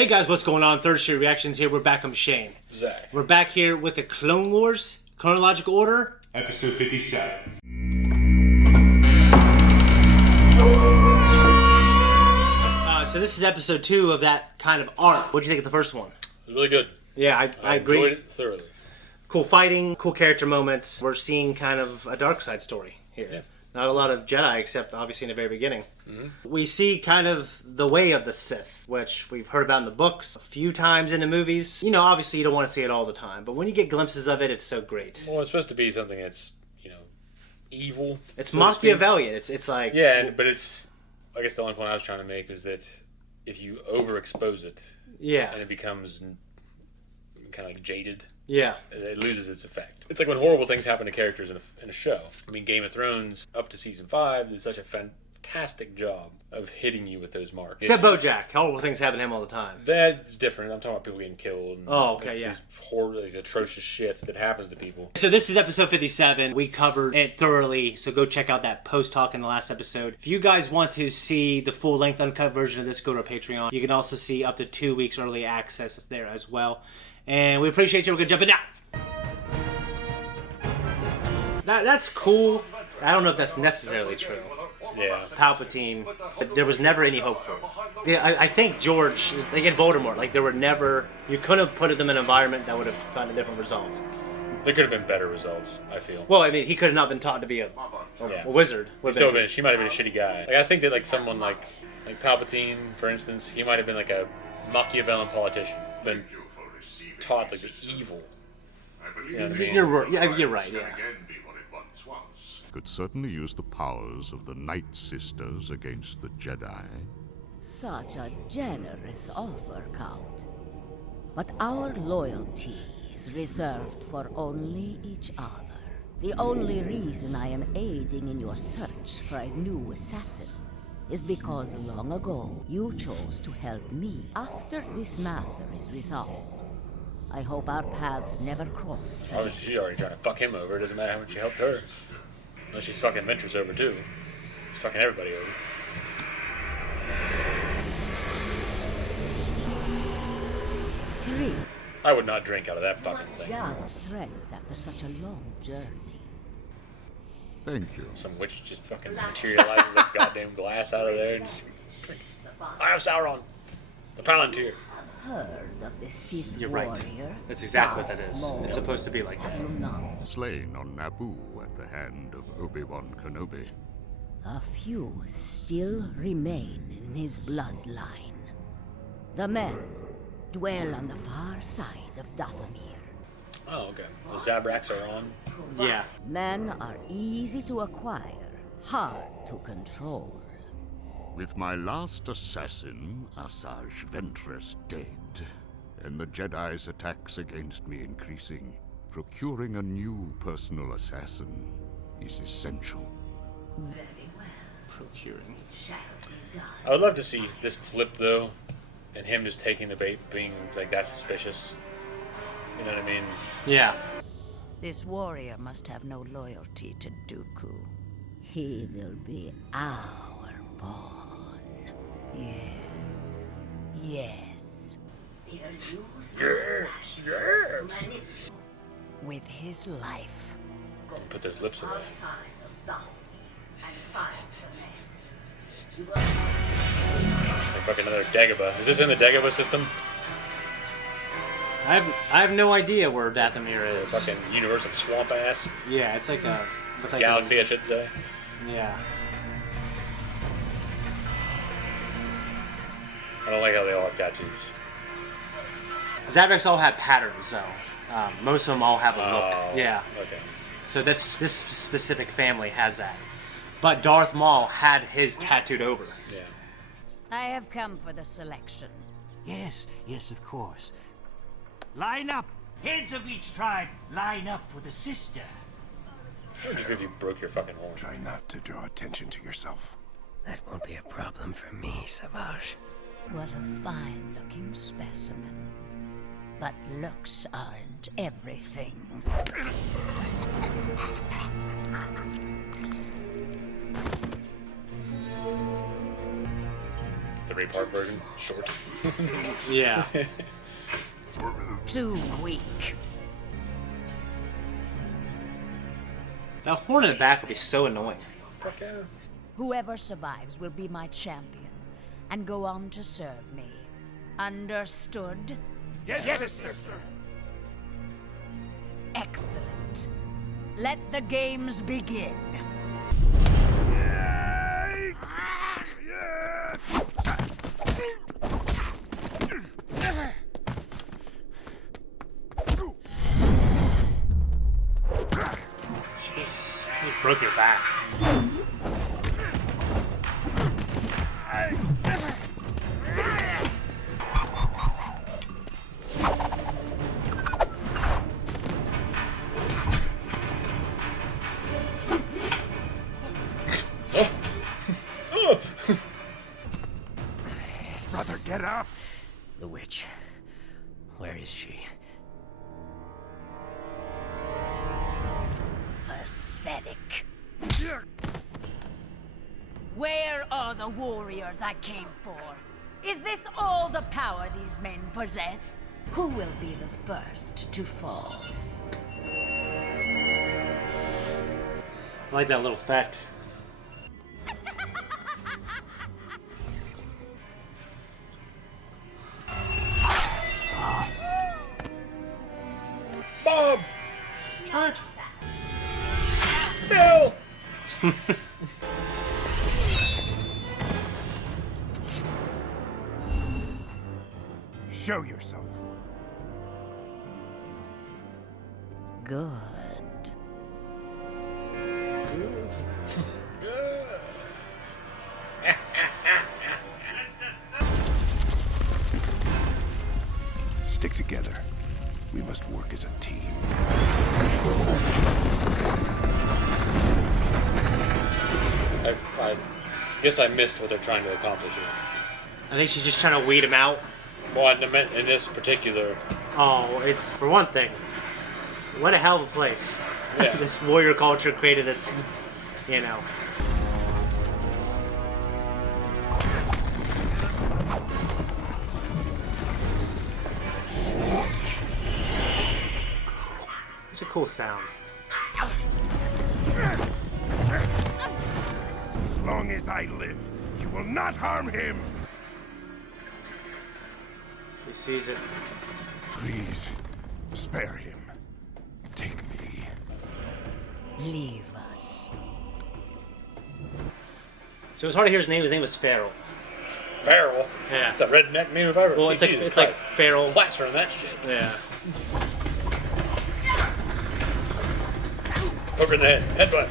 Hey guys, what's going on? Third Street Reactions here. We're back. I'm Shane. Zakk. We're back here with the Clone Wars chronological order. Episode 57. So this is episode 2 of that kind of arc. What'd you think of the first one? It was really good. Yeah, I agree. Enjoyed it thoroughly. Cool fighting, cool character moments. We're seeing kind of a dark side story here. Yeah. Not a lot of Jedi, except obviously in the very beginning. Mm-hmm. We see kind of the way of the Sith, which we've heard about in the books a few times in the movies. You know, obviously you don't want to see it all the time, but when you get glimpses of it, it's so great. Well, it's supposed to be something that's, evil. It's Machiavellian. It's like... Yeah, but it's... I guess the only point I was trying to make is that if you overexpose it, yeah, and it becomes kind of like jaded, yeah, it loses its effect. It's like when horrible things happen to characters in a show. I mean, Game of Thrones, up to season 5, did such a fantastic job of hitting you with those marks. Except BoJack. Horrible things happen to him all the time. That's different. I'm talking about people getting killed. And, oh, okay, yeah. These atrocious shit that happens to people. So this is episode 57. We covered it thoroughly, so go check out that post talk in the last episode. If you guys want to see the full-length uncut version of this, go to our Patreon. You can also see up to 2 weeks early access there as well. And we appreciate you. We're going to jump in now. That's cool. I don't know if that's necessarily true. Yeah. Palpatine, there was never any hope for him. Yeah, I think George, again Voldemort, like there were never, you couldn't have put them in an environment that would have gotten a different result. There could have been better results, I feel. Well, I mean, he could have not been taught to be a wizard. She might have been a shitty guy. Like, I think that someone like Palpatine, for instance, he might have been like a Machiavellian politician, been taught like the evil. You know what I mean? You're right. Yeah. Could certainly use the powers of the Night Sisters against the Jedi. Such a generous offer, Count. But our loyalty is reserved for only each other. The only reason I am aiding in your search for a new assassin is because long ago you chose to help me. After this matter is resolved, I hope our paths never cross. Oh, she's already trying to fuck him over. It doesn't matter how much you helped her. Unless she's fucking Ventress over too. She's fucking everybody over. Drink. I would not drink out of that fucking thing. Young strength after such a long journey. Thank you. Some witch just fucking materializes a goddamn glass out of there and just drink. I have Sauron. The Palantir. Heard of the Sith You're warrior? Right. That's exactly what that is. Darth It's supposed to be like that. Have you not? Slain on Naboo at the hand of Obi-Wan Kenobi. A few still remain in his bloodline. The men dwell on the far side of Dathomir. Oh, okay. The Zabraks are on. Yeah. Men are easy to acquire, hard to control. With my last assassin, Asajj Ventress, dead, and the Jedi's attacks against me increasing, procuring a new personal assassin is essential. Very well. Procuring. Shall be done. I would love to see this flip though, and him just taking the bait, being like that suspicious. You know what I mean? Yeah. This warrior must have no loyalty to Dooku. He will be our pawn. Yes. Yes. Yes. With his life. Put those lips away. Like fucking another Dagobah. Is this in the Dagobah system? I have no idea where Dathomir The is. fucking universe of swamp ass. Yeah, it's like a... It's like Galaxy, I should say. Yeah. I don't like how they all have tattoos. Zabraks all have patterns, though. Most of them all have a look. Oh, Yeah. Okay. So this specific family has that. But Darth Maul had his tattooed over. Yeah. I have come for the selection. Yes, of course. Line up! Heads of each tribe, line up for the sister. What would you do if you broke your fucking horn? Try not to draw attention to yourself. That won't be a problem for me, Savage. What a fine-looking specimen. But looks aren't everything. Memory Park version. Short. Yeah. Too weak. That horn in the back would be so annoying. Fuck yeah. Whoever survives will be my champion and go on to serve me. Understood? Yes, sister. Excellent. Let the games begin. Jesus, you broke your back. Brother, get up! The witch. Where is she? Pathetic. Where are the warriors I came for? Is this all the power these men possess? Who will be the first to fall? I like that little fact. Bob! Charge! Bill! Show yourself. Good. Stick together. We must work as a team. I guess I missed what they're trying to accomplish here. I think she's just trying to weed him out. Well, I meant in this particular... Oh, it's, for one thing, what a hell of a place. Yeah. This warrior culture created this, you know. It's a cool sound. As long as I live, you will not harm him! He sees it. Please, spare him. Take me. Leave us. So it's hard to hear his name. His name was Farrell. Barrel? Yeah. It's a redneck name if I ever... Well, it's like Farrell. plastering that shit. Yeah. Hook her in the head. Headbutt.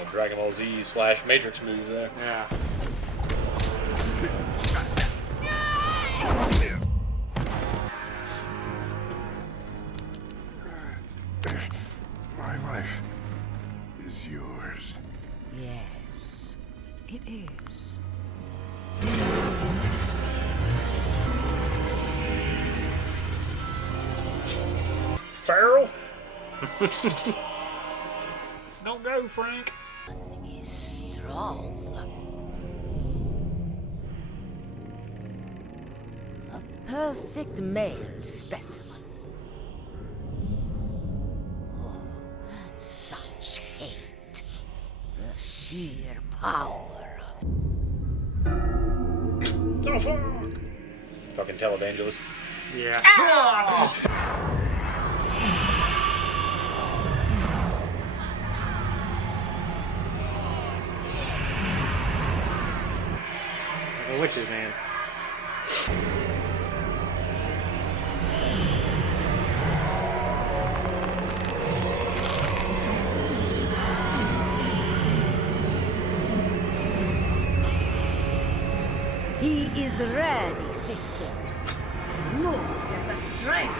A Dragon Ball Z / Matrix move there. Yeah. My life is yours. Yes, it is. Farrell? Don't go, Frank. Is strong. A perfect male specimen. Oh, such hate. The sheer power of... Oh, fuck! Fucking televangelist. Yeah. The witches, man. He is ready, sisters. Look at the strength.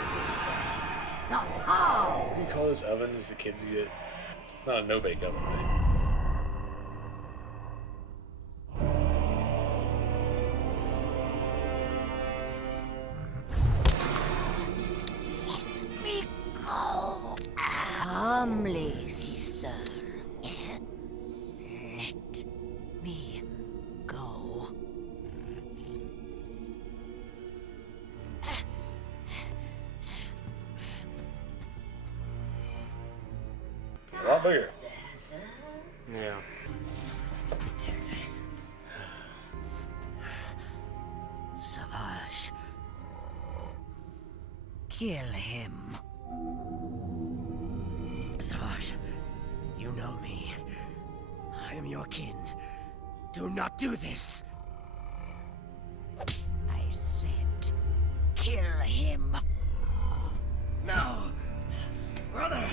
The power. What do you call those ovens the kids get? Not a no-bake oven, right? Calmly, sister. Look here. Yeah. Savage. Kill him. Savage, you know me. I am your kin. Do not do this. I said, kill him. No. Brother.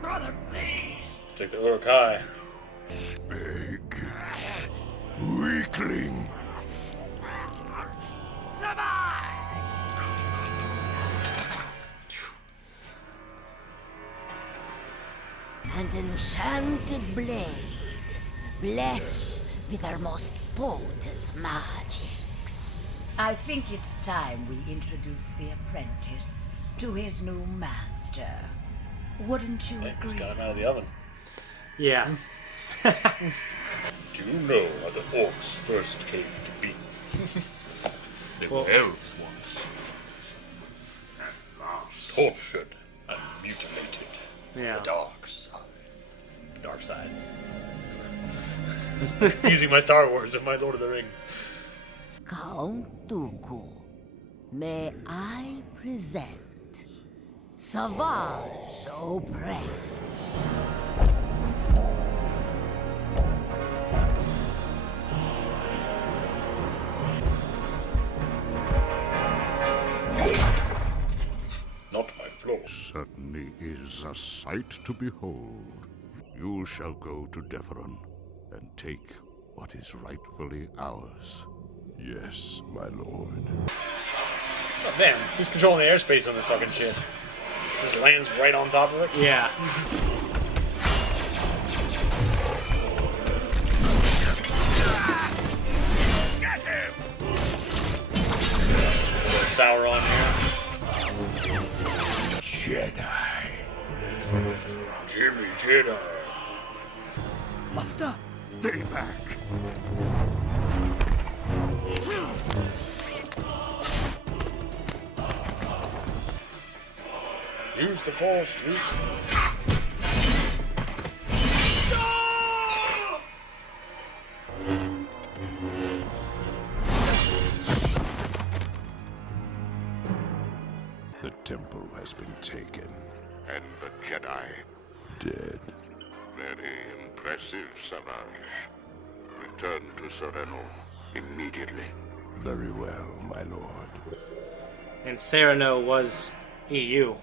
Brother, please. Take the Urukai. Big weakling. An enchanted blade, blessed with our most potent magics. I think it's time we introduce the apprentice to his new master. Wouldn't you Just agree? got him out of the oven. Yeah. Do you know how the orcs first came to be? They were elves once. Tortured and mutilated. Yeah. The dark side. Dark side. Confusing my Star Wars and my Lord of the Ring. Count Dooku, may I present Savage Opress. Not my floor. Certainly is a sight to behold. You shall go to Deveron and take what is rightfully ours. Yes, my lord. Oh, damn, who's controlling the airspace on this fucking shit? Just lands right on top of it? Yeah. Sauron here. Jedi. Jimmy Jedi. Master. Stay back. Use the force, Luke. The temple has been taken. And the Jedi. Dead. Very impressive, Savage. Return to Sereno immediately. Very well, my lord. And Sereno was EU.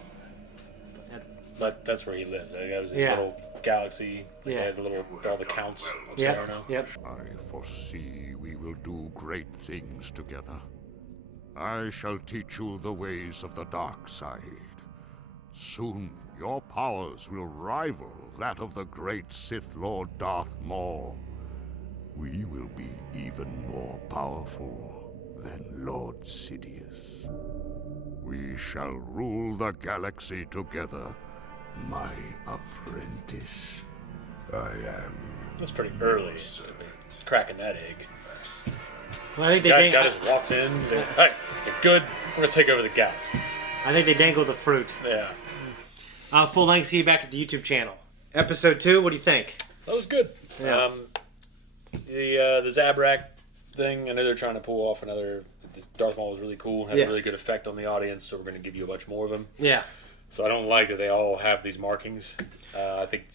But that's where he lived. That was a Yeah. little galaxy. Like, Yeah. They had the little, all the counts of Yep. Saturno. Yep. I foresee we will do great things together. I shall teach you the ways of the dark side. Soon, your powers will rival that of the great Sith Lord Darth Maul. We will be even more powerful than Lord Sidious. We shall rule the galaxy together, my apprentice. I am. That's pretty early. Cracking that egg. Well, I think Guy just walks in. Hey, you're good. We're going to take over the galaxy. I think they dangle the fruit. Yeah. Full length. See you back at the YouTube channel. Episode 2. What do you think? That was good. Yeah. The Zabrak thing, I know they're trying to pull off another. This Darth Maul was really cool, had Yeah. a really good effect on the audience, so we're going to give you a bunch more of them. Yeah. So I don't like that they all have these markings. I think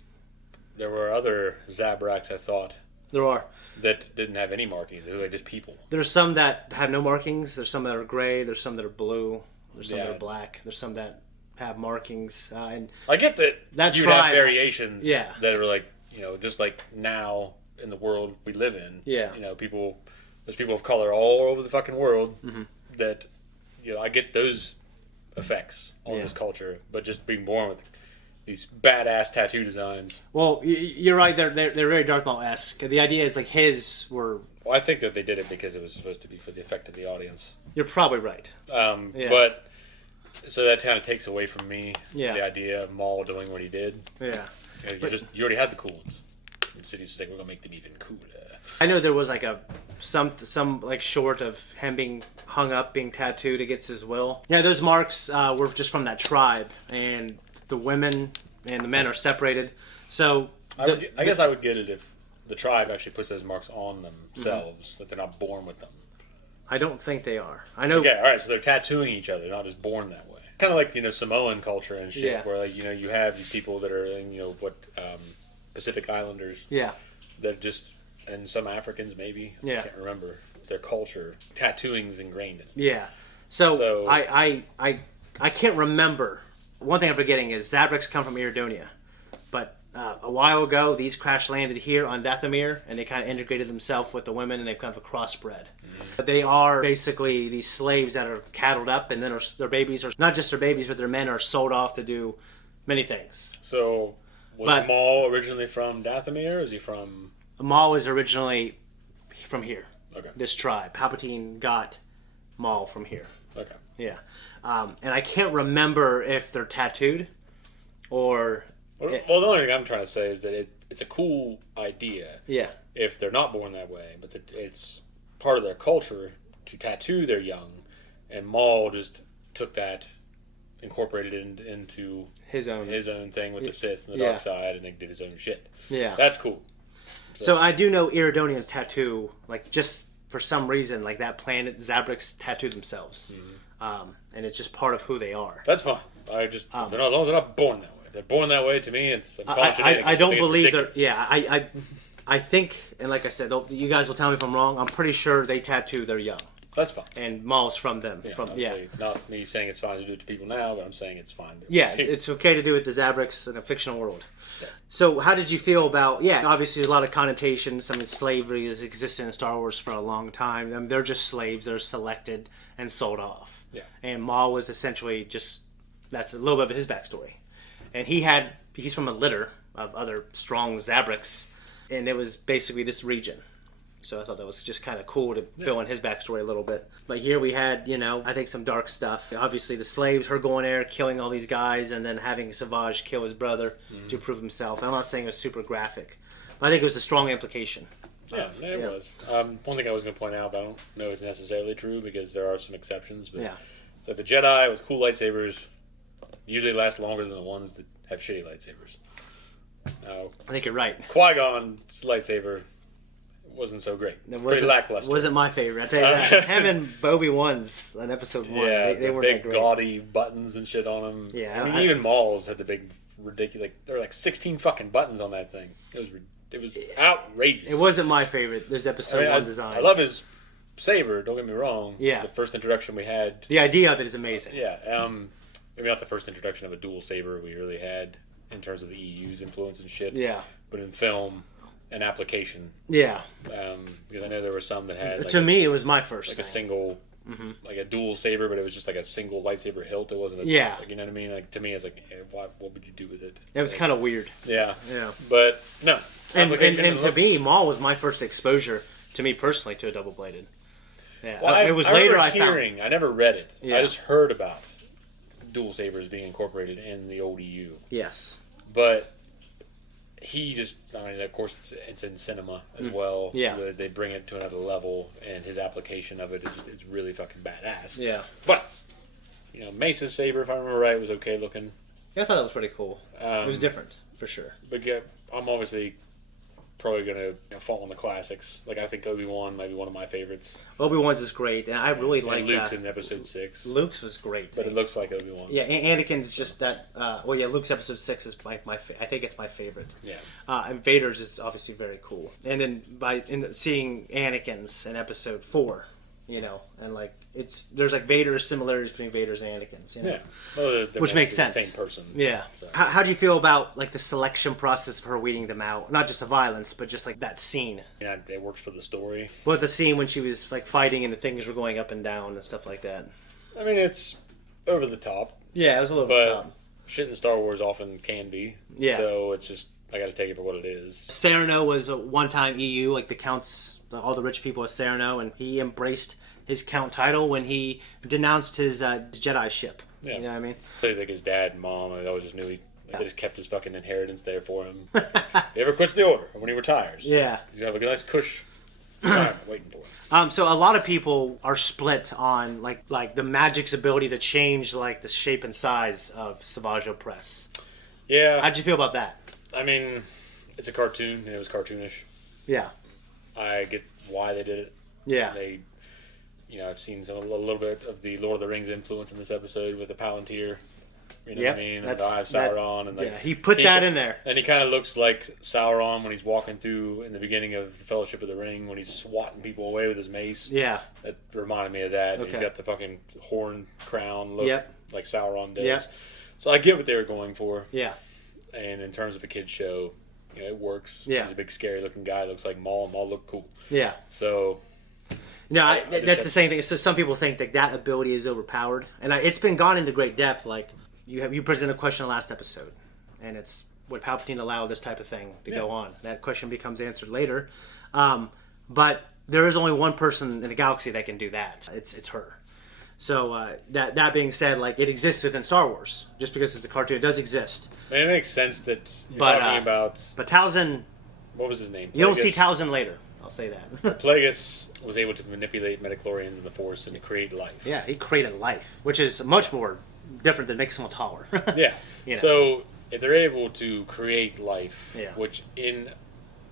there were other Zabraks, I thought, There are. that didn't have any markings. They were like just people. There's some that have no markings. There's some that are gray. There's some that are blue. There's some that Yeah. are black. There's some that have markings. And I get that That you'd have tribe- variations Yeah. that are like, just like now in the world we live in. Yeah. There's people of color all over the fucking world Mm-hmm. that, I get those effects on Yeah. this culture, but just being born with these badass tattoo designs. well, you're right. They're very Darth Maul-esque. The idea is like his were. Well, I think that they did it because it was supposed to be for the effect of the audience. You're probably right. Yeah. But so that kind of takes away from me Yeah. the idea of Maul doing what he did. Yeah. You already had the cool ones. And City's like, we're gonna make them even cooler. I know there was like some like short of him being hung up, being tattooed against his will. Yeah, those marks were just from that tribe, and the women and the men are separated. So I guess I would get it if the tribe actually puts those marks on themselves, that they're not born with them. I don't think they are. I know. Okay, all right, so they're tattooing each other, not just born that way. Kind of like, Samoan culture and shit, Yeah. where, like, you have these people that are in, Pacific Islanders. Yeah. That just, and some Africans maybe. Yeah. I can't remember. Their culture, tattooing's ingrained in it. Yeah. So So- I can't remember. One thing I'm forgetting is Zabreks come from Iridonia, but a while ago these crash landed here on Dathomir, and they kind of integrated themselves with the women, and they've kind of a crossbred. But they are basically these slaves that are cattled up, and then their babies are not just their babies, but their men are sold off to do many things. So, was Maul originally from Dathomir, or is he from... Maul is originally from here. Okay. This tribe. Palpatine got Maul from here. Okay. Yeah. And I can't remember if they're tattooed or... Well, the only thing I'm trying to say is that it's a cool idea Yeah. if they're not born that way, but that it's part of their culture to tattoo their young, and Maul just took that, incorporated it into His own thing with the Sith and the dark side, and they did his own shit. Yeah. That's cool. So I do know Iridonians tattoo, like, just for some reason, like that planet, Zabreks tattoo themselves. And it's just part of who they are. That's fine. They're not, as long as they're not born that way. If they're born that way, to me, it's... I don't believe they're... Yeah, I think, and like I said, you guys will tell me if I'm wrong, I'm pretty sure they tattoo their young. That's fine. And Maul's from them. Yeah, not me saying it's fine to do it to people now, but I'm saying it's fine. It's okay to do it to Zabreks in a fictional world. Yes. So how did you feel about... Yeah, obviously there's a lot of connotations. I mean, slavery has existed in Star Wars for a long time. I mean, they're just slaves. They're selected and sold off. Yeah. And Maul was essentially just... That's a little bit of his backstory. And he's from a litter of other strong Zabreks, and it was basically this region. So I thought that was just kind of cool to fill in his backstory a little bit. But here we had, I think some dark stuff. Obviously the slaves, her going there, killing all these guys, and then having Savage kill his brother to prove himself. And I'm not saying it was super graphic, but I think it was a strong implication. Yeah, it was. One thing I was going to point out, but I don't know it's necessarily true because there are some exceptions. But that the Jedi with cool lightsabers usually last longer than the ones that have shitty lightsabers. Now, I think you're right. Qui-Gon's lightsaber wasn't so great. Pretty lackluster. Wasn't my favorite. I'll tell you that. Him and Obi-Wan's in episode 1. Yeah, they weren't big that great. gaudy buttons and shit on them. Yeah, I mean, even Maul's had the big ridiculous. There were like 16 fucking buttons on that thing. It was outrageous. It wasn't my favorite. There's episode 1 design. I love his saber. Don't get me wrong. Yeah, the first introduction we had. The idea of it is amazing. Yeah. Maybe not the first introduction of a dual saber we really had in terms of the EU's influence and shit. Yeah. But in film and application. Yeah. Because I know there were some that had... to me, it was my first like thing. a single... Like a dual saber, but it was just like a single lightsaber hilt. It wasn't a... Yeah. Like, you know what I mean? Like, to me, it's like, what would you do with it? It was kind of weird. Yeah. Yeah. But, no. And to me, Maul was my first exposure, to me personally, to a double-bladed. Yeah. Well, it was later I found... I never read it. Yeah. I just heard about dual sabers being incorporated in the old EU. Yes. But he just, I mean, of course, it's in cinema as well. Yeah. So they bring it to another level, and his application of it is really fucking badass. Yeah. But, Mace's saber, if I remember right, was okay looking. Yeah, I thought that was pretty cool. It was different, for sure. But yeah, I'm obviously probably going to fall on the classics. Like, I think Obi-Wan might be one of my favorites. Obi-Wan's is great, and I really like Luke's in episode 6. Luke's was great. But it looks like Obi-Wan. Yeah, Anakin's just that... Luke's episode 6 is I think it's my favorite. Yeah. And Vader's is obviously very cool. And then seeing Anakin's in episode 4, and like there's like Vader's similarities between Vader's and Anakin's, Yeah. Well, which makes sense. The same person. Yeah. So. How do you feel about like the selection process of her weeding them out? Not just the violence, but just like that scene. Yeah, it works for the story. But the scene when she was like fighting and the things were going up and down and stuff like that. I mean, it's over the top. Yeah, it was a little bit top. Shit in Star Wars often can be. Yeah. So it's just, I got to take it for what it is. Cyrano was a one-time EU, like the counts, all the rich people of Cyrano, and he embraced his count title when he denounced his Jedi ship. Yeah. You know what I mean? So he's like his dad and mom, and they always just knew they just kept his fucking inheritance there for him. He ever quits the order when he retires. Yeah. He's going to have a nice cush retirement waiting for him. So a lot of people are split on like the magic's ability to change like the shape and size of Savage Opress. Yeah. How'd you feel about that? I mean, it's a cartoon, and it was cartoonish. Yeah. I get why they did it. Yeah. They, I've seen a little bit of the Lord of the Rings influence in this episode with the Palantir. You know what I mean? And the Eye of Sauron. And he put that in there. And he kind of looks like Sauron when he's walking through in the beginning of the Fellowship of the Ring, when he's swatting people away with his mace. Yeah. That reminded me of that. Okay. He's got the fucking horn crown look like Sauron does. Yep. So I get what they were going for. Yeah. And in terms of a kid's show, it works. Yeah. He's a big, scary looking guy. Looks like Maul, and Maul look cool. Yeah. So... No, that's the same thing. So some people think that ability is overpowered. And it's been gone into great depth. Like, you presented a question last episode. And it's, would Palpatine allow this type of thing to go on? That question becomes answered later. But there is only one person in the galaxy that can do that. It's her. So that being said, like, it exists within Star Wars. Just because it's a cartoon, it does exist. And it makes sense that you're talking about... But Talzin... What was his name? You don't see Talzin later. I'll say that. Plagueis was able to manipulate midichlorians in the Force and to create life. Yeah, he created life, which is much more different than making someone taller. Yeah. You know. So if they're able to create life, Yeah. which in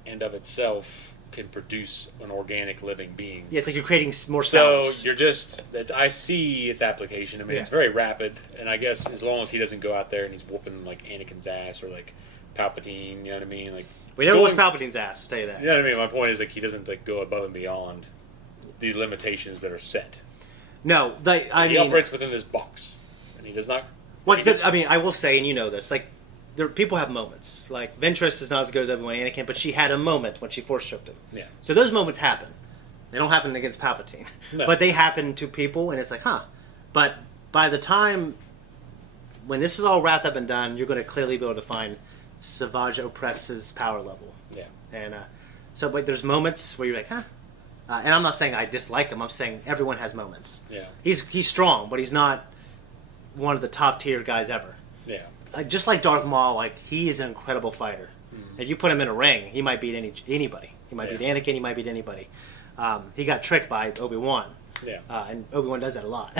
and of itself can produce an organic living being. Yeah, it's like you're creating more So cells. you're just... I see its application. I mean, it's very rapid, and I guess as long as he doesn't go out there and he's whooping like Anakin's ass or like Palpatine, you know what I mean? Like, we never was Palpatine's ass, I'll tell you that. You know what I mean? My point is, like, he doesn't like go above and beyond the limitations that are set. No, He operates within this box, and he does not. I will say, and you know this, like, people have moments. Like, Ventress is not as good as everyone, Anakin, but she had a moment when she force choked him. Yeah. So those moments happen. They don't happen against Palpatine, No. but they happen to people, and it's like, huh. But by the time when this is all wrapped up and done, you're going to clearly be able to find Savage Opress's power level. Yeah. And so, but there's moments where you're like, huh. And I'm not saying I dislike him. I'm saying everyone has moments. Yeah. He's strong, but he's not one of the top tier guys ever. Yeah. Just like Darth Maul, like, he is an incredible fighter. Mm-hmm. If you put him in a ring, he might beat anybody. He might beat Anakin. He might beat anybody. He got tricked by Obi-Wan. Yeah. And Obi-Wan does that a lot.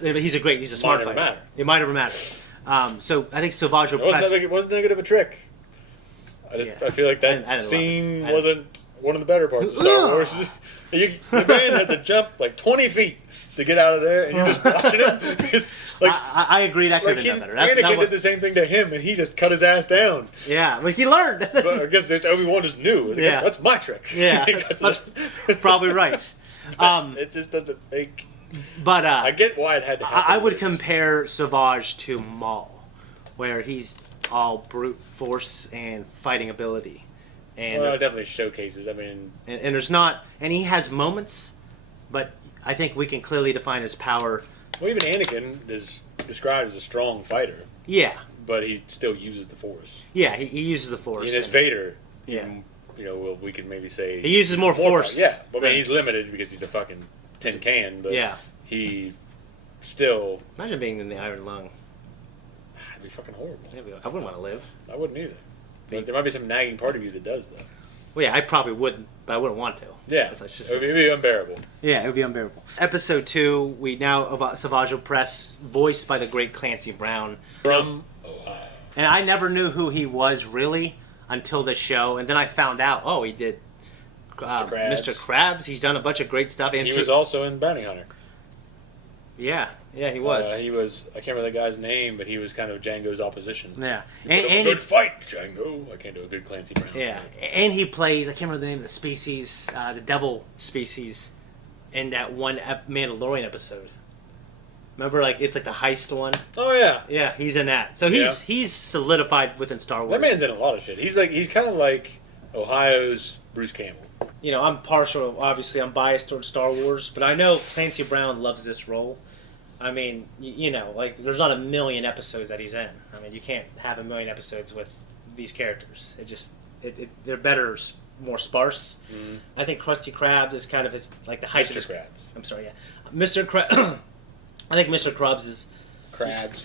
He's a smart fighter. Matter. It might never matter. So I think Savage Opress... It wasn't that good of a trick. I feel like that scene wasn't one of the better parts of Star Wars. The man had to jump like 20 feet to get out of there, and you're just watching him. I agree, that could have been better. Anakin did the same thing to him, and he just cut his ass down. Yeah, but he learned. But I guess Obi-Wan just knew. That's my trick. Yeah, that's probably right. It just doesn't make... But I get why it had to happen. I would compare Savage to Maul, where he's all brute force and fighting ability. And it definitely showcases. I mean, and there's not, and he has moments, but I think we can clearly define his power. Well, even Anakin is described as a strong fighter. Yeah, but he still uses the Force. Yeah, he uses the Force. And as Vader, yeah, we could maybe say he uses more Force. Yeah, but I mean, he's limited because he's a fucking tin can. But yeah, he still imagine being in the Iron Lung. It'd be fucking horrible. I wouldn't want to live. I wouldn't either. But there might be some nagging part of you that does, though. Well, yeah, I probably wouldn't, but I wouldn't want to. Yeah, it would be unbearable. Yeah, it would be unbearable. Episode 2, we now about Savage Opress, voiced by the great Clancy Brown. From and I never knew who he was, really, until the show. And then I found out, he did Mr. Krabs. He's done a bunch of great stuff. He was also in Bounty Hunter. Yeah, he was. I can't remember the guy's name, but he was kind of Django's opposition. Yeah. And good fight, Django. I can't do a good Clancy Brown. Yeah. And he plays, I can't remember the name of the species, the devil species, in that one Mandalorian episode. Remember, it's like the heist one? Oh, yeah. Yeah, he's in that. So he's solidified within Star Wars. That man's in a lot of shit. He's kind of like Ohio's Bruce Campbell. I'm partial, obviously, I'm biased towards Star Wars, but I know Clancy Brown loves this role. I mean, there's not a million episodes that he's in. I mean, you can't have a million episodes with these characters. They're better, more sparse. Mm. I think Krusty Krab is kind of his, the height of his... Krabs. I'm sorry, yeah. Mr. Krabs... I think Mr. Krabs is... Krabs.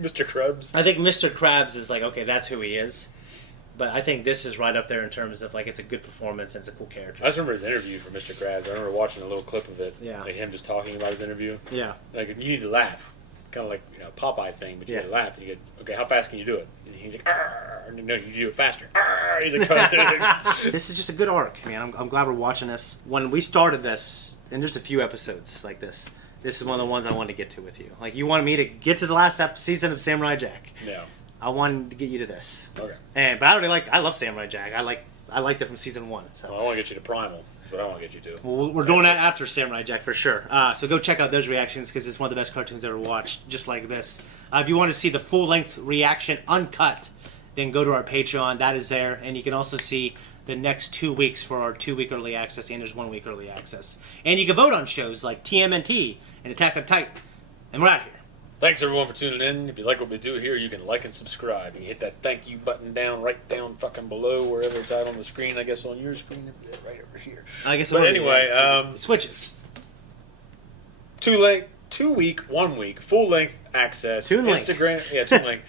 Mr. Krabs. I think Mr. Krabs is okay, that's who he is. But I think this is right up there in terms of, it's a good performance and it's a cool character. I just remember his interview for Mr. Krabs. I remember watching a little clip of it. Yeah. Him just talking about his interview. Yeah. You need to laugh. kind of like Popeye thing, but you Yeah. get a lap and you get, okay, how fast can you do it? He's like, "Arr!" No, you do it faster. Arr! He's like, This is just a good arc, man. I'm glad we're watching this. When we started this, and there's a few episodes like this. This is one of the ones I wanted to get to with you. Like, you wanted me to get to the last season of Samurai Jack. Yeah. I wanted to get you to this. Okay. But I love Samurai Jack. I liked it from season 1. So. Well, I want to get you to Primal. But I want to get you to. Well, we're doing that after Samurai Jack for sure. So go check out those reactions because it's one of the best cartoons I've ever watched, just like this. If you want to see the full-length reaction uncut, then go to our Patreon. That is there. And you can also see the next 2 weeks for our 2-week early access, and there's 1 week early access. And you can vote on shows like TMNT and Attack on Titan. And we're out here. Thanks everyone for tuning in. If you like what we do here, you can like and subscribe. You can hit that thank you button right down fucking below, wherever it's out on the screen. I guess on your screen, right over here. I guess. But anyway, switches. 2 week, 1 week, full length access. Toon Link. Instagram, yeah, Toon Link.